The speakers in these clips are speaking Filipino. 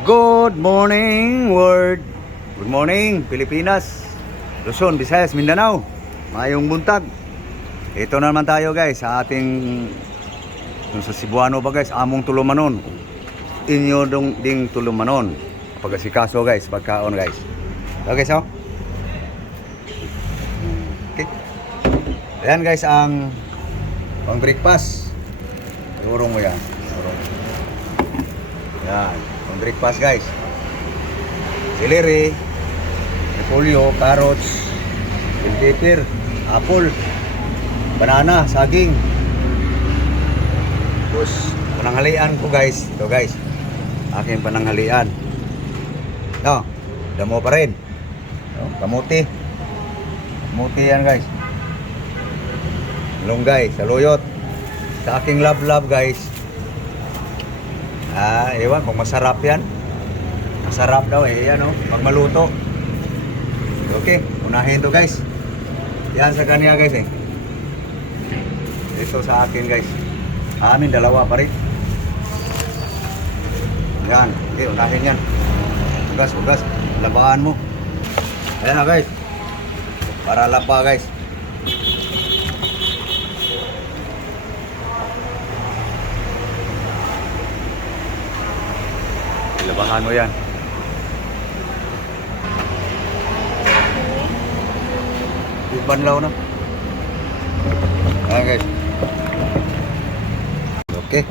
Good morning world. Good morning Pilipinas, Luzon, Visayas, Mindanao. Mayong buntag. Ito na naman tayo guys sa ating yung sa Cebuano ba guys, among tulumanon. Inyo ding tulumanon. Pagkasikaso guys, pagkaon guys. Okay so? Okay. Ayan guys ang pang breakfast. Urong mo yan. Urong. Yan. Breakfast guys, celery, repolyo, carrots, bell pepper, apple, banana, saging. Tapos pananghalian ko guys, ito guys, aking pananghalian. No, damo pa rin. No, kamuti yan guys, lunggay, saluyot. Sa aking love guys, ewan kung masarap yan. Masarap daw yan pag maluto. Okay, unahin to guys. Yan sa kanya guys Ito sa akin guys. Amin dalawa pa rin. Yan, okay, unahin yan. Hugas, labaan mo. Ayan na guys. Para lapa guys. Labahan mo yan. Ibanlaw na. Ayan guys. Okay.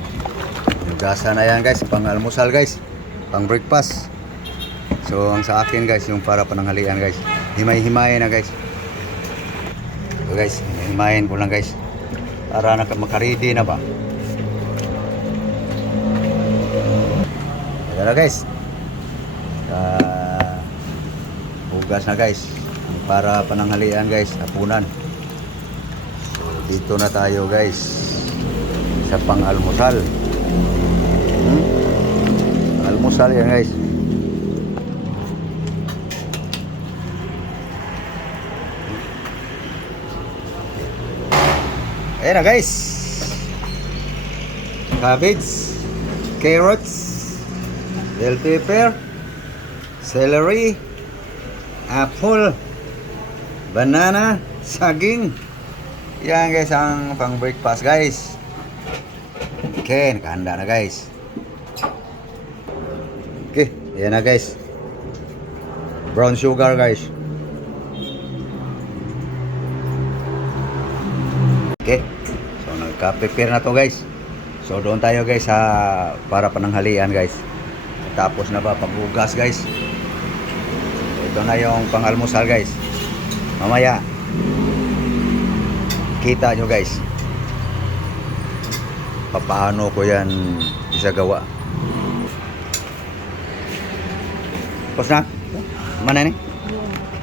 Gasa na yan guys. Pang almusal guys. Pang breakfast. So ang sa akin guys, yung para pananghalian guys. Himay-himayin na guys. So guys, himayin ko lang guys. Para makaredy na ba. Ayan na guys. Hugas na guys. Para pananghalian guys, hapunan. So dito na tayo guys sa pang-almusal. Almusal yan guys. Ayan na guys. Cabbage, carrots, bell pepper, celery, apple, banana, saging. Yan guys ang pang breakfast guys. Okay, nakahanda na guys. Okay, yan na guys. Brown sugar guys. Okay, so nagka-prepare na to guys. So doon tayo guys sa para pananghalian guys. Tapos na ba paghugas guys. Ito na yung pang-almusal guys. Mamaya kita nyo guys paano ko yan isagawa. Tapos na? Mana ni?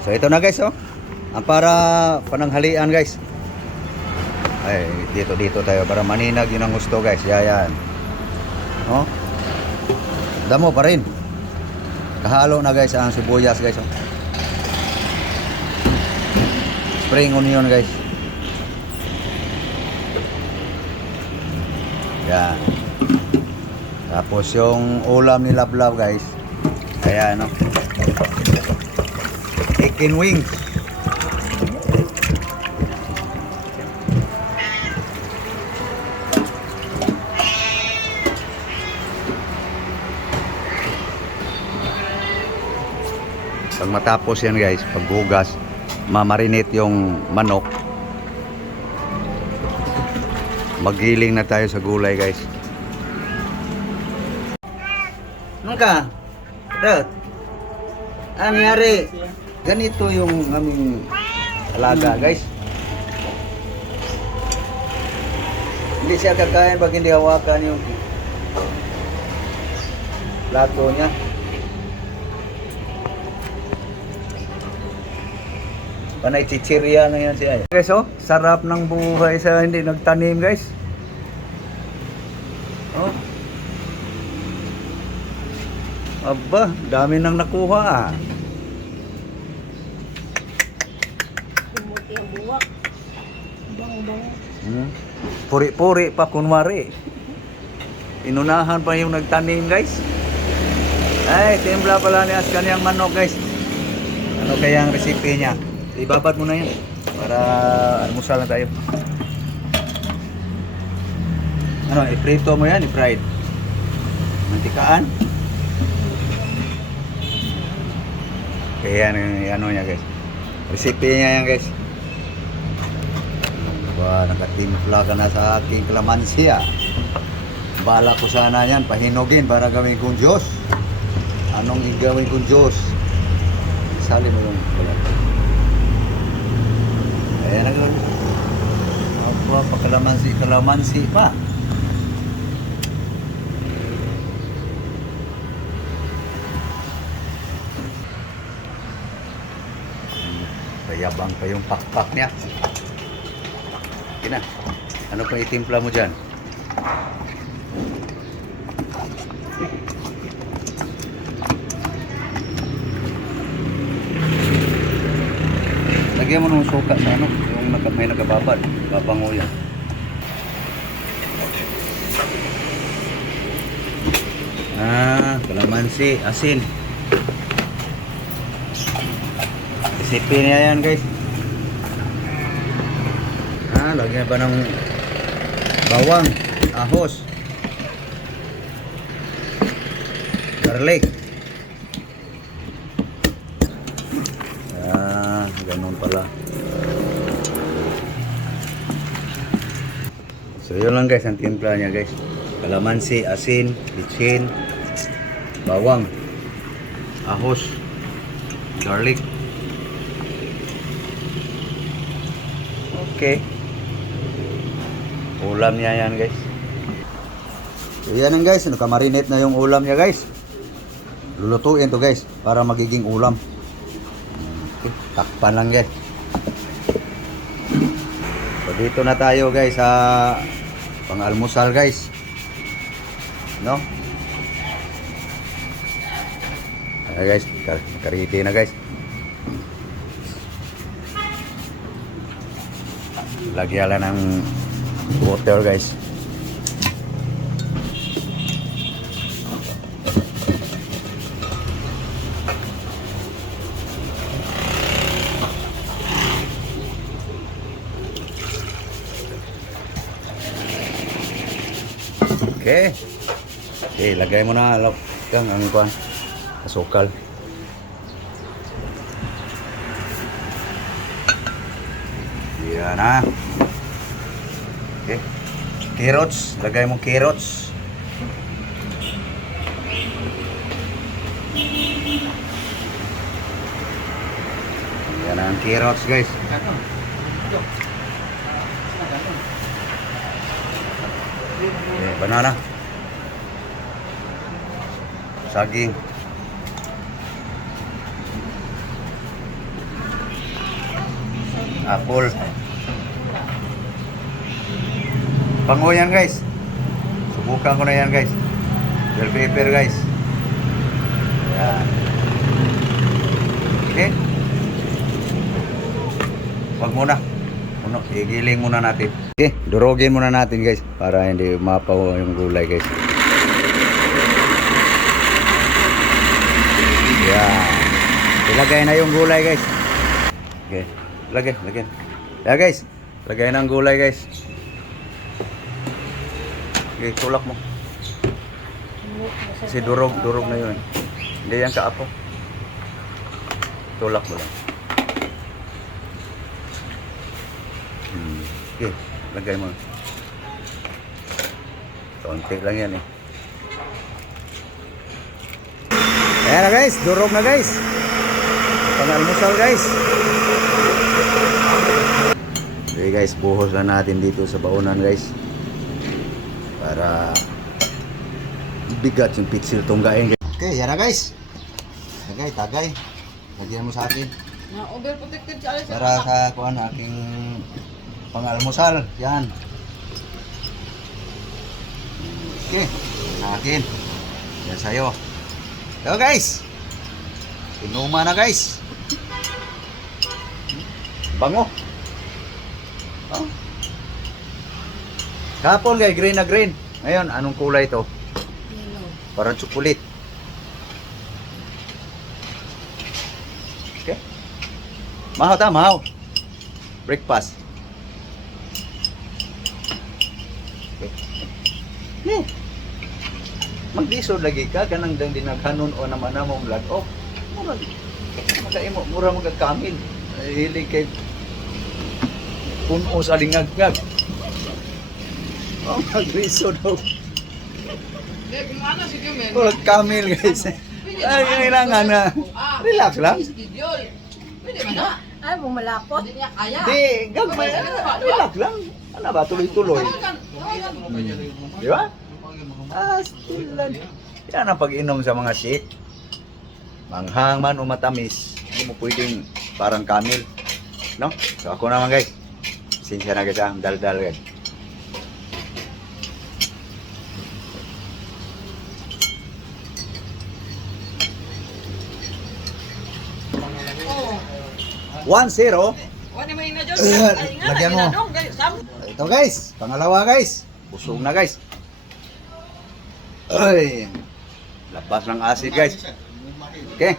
So ito na guys ang para pananghalian guys. Ay dito tayo para maninag yun ang gusto guys. Yan. Damo pa rin. Kahalo na guys ang sibuyas guys. Spring onion guys. Yan. Tapos yung ulam ni Lablab guys. Ayan chicken wings. Pag matapos yan guys, paghugas, mamarinate yung manok. Magiling na tayo sa gulay guys. Ano ka? Rod? Ano nangyari? Ganito yung aming alaga guys. Hindi siya kakain pag hindi hawakan yung plato niya. Panay chichirya na yan siya. Guys sarap ng buhay sa hindi nagtanim guys. Aba, dami nang nakuha Kumuti ang buwak. Bango-bango. Puri-puri pa kunwari. Inunahan pa yung nagtanim guys. Ay, timpla pala niya sa kanyang manok guys. Ano kaya ang recipe niya? Ibabad mo na yan para almusal na tayo. Ano, iprito mo yan, i-fried. Mantikaan. Kaya ano niya guys. Recipe niya yan guys. Diba, nakatimpla ka na sa aking kalamansi ah. Bala ko sana yan, pahinugin para gawin kong Diyos. Anong igawin kong Diyos? Isali mo yung balat. Ayan na gano'n. Apa pa kalamansi pa. Payabang pa yung pakpak niya. Kina, ano pa itimpla mo dyan? Lagyan mo ng suka sa ano, yung may nagababad, babango yan. Kalamansi, asin. Recipe niya yan guys. Lagyan ba ng bawang, ahos, garlic. Ganun pala. So yun lang guys ang timpla niya guys. Kalamansi, asin, bitsin, bawang, ahos, garlic. Okay. Ulam niya yan guys. So yan lang guys, nakamarinate na yung ulam niya guys. Lulutuin to guys para magiging ulam. Okay, takpan lang guys. So dito na tayo guys sa pang-almusal guys. No? Guys, kariti na guys. Lagyan lang ng water guys. Okay. Okay, lagay mo na kang ang kuan, asukal. Yan na. Okay. Carrots, lagay mo carrots. Yan ang carrots guys. Okay, banana. Saging. Apple. Bango yan guys. Subukan ko na yan guys. Bell pepper guys. Yan. Okay. Wag muna. Igiling muna natin. Okay, durugin muna natin guys para hindi mapaw yung gulay guys. Yan. Ilagay na yung gulay guys. Okay. Lagyan. Yeah guys. Lagay na ang gulay guys. Okay, tulak mo. Kasi durog na yun. Hindi yan kaapo. Tulak mo lang. Okay, lagay mo. Konti lang yan eh. Ayan na guys, durog na guys. Pang-almusal guys. Okay guys, buhos lang natin dito sa baunan guys. Para bigat yung pitsil tunggain. Okay, yan na guys. Tagay. Lagyan mo sa akin. Overprotected siya alis. Para sa kuan aking pang-almusal. Yan. Okay, akin. Yan sa'yo. So guys, inuma na guys. Bango. Oh. Kapon guys, green na green. Ngayon, anong kulay ito? Yellow. Parang tsukulit. Okay? Mahaw ta, mahaw. Breakfast. Okay. Eh. Magdisod lagi ka kanang dang dinaghanon o naman namong lag off. Murag magkaimo mura magkamil. Hili kay puno sa lingag-ngag. Oh, magdisod daw. Hindi, gumana si Jumen. Murag kamil guys. Ay, kailangan na. Relax lang. Pwede ba na? Ay, bumalakot. Hindi niya kaya. Di, gagmay. Relax lang. Ano ba, tuloy-tuloy. Di ba? Still lang. Yan ang pag-inom sa mga shake. Manghang man o matamis. Hindi mo pwedeng parang kamil. No? So ako naman guys. Sinsya na guys, dal-dal guys. Oo. 1-0. Wala may na dyan. Lagyan mo. Ito guys, pangalawa guys. Busog na guys. Ay, labas ng acid guys. Okay.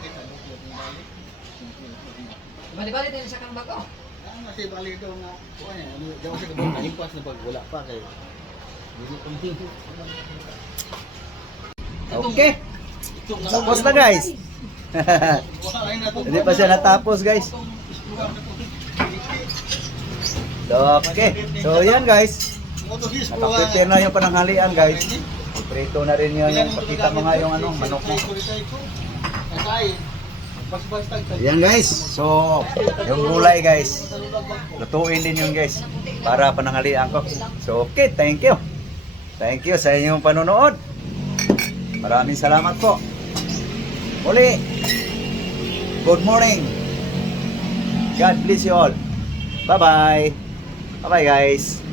Bali-bali din sa kang bago. Kasi bali daw nga, ano, daw kasi kabang impas na pag wala pa kay. Okay. Tapos na guys. Hindi pa siya natapos guys. Okay. So yan guys. Nakaprepare na yung pananghalian guys. Prito na rin yun yung pakita mo nga yung ano, manok mo. Yan guys. So, yung gulay guys. Lutuin din yun guys. Para pananghalian ko. So, okay. Thank you. Thank you sa inyong panonood. Maraming salamat po. Uli. Good morning. God bless you all. Bye-bye. Bye-bye guys.